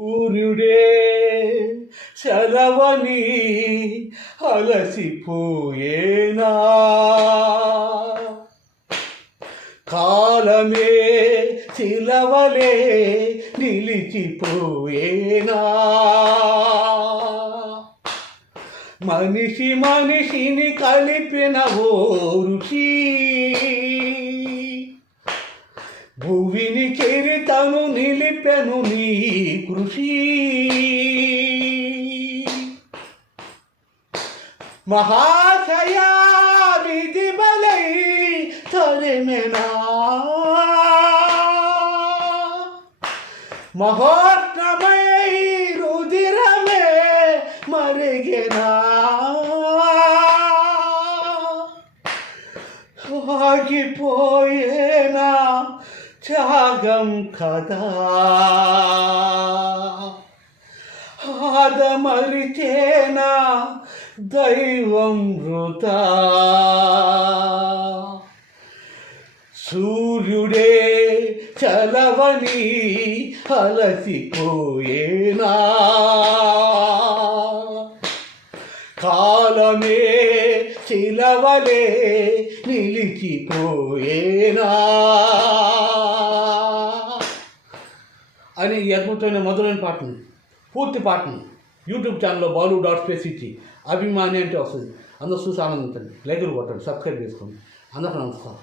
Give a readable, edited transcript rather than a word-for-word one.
సూర్యుడే చలవని అలసిపోయేనా, కాలమే చిలవలే నిలిచిపోయేనా, మనిషి మనిషిని కలిపిన ఓ ఋషి, భువిని చరితను నిలిపెను నీ కృషి, మహాశయా విధి బలై తరిమెనా, మహోత్నమై రుదిరమే మరిగెనా, ఆగిపోయేనా త్యాగం కదా, ఆదమరిచేనా దైవం వృతా, సూర్యుడే చలవని అలసిపోయేనా, కాలమే చిలవలే నిలిచిపోయేనా అని ఈ అద్భుతమైన మధురైన పాటను, పూర్తి పాటను యూట్యూబ్ ఛానల్లో balu.space ఇచ్చి అభిమాని అంటే వస్తుంది. అందరూ చూసి ఆనందించండి, లైకులు కొట్టండి, సబ్స్క్రైబ్ చేసుకోండి. అందరికీ నమస్కారం.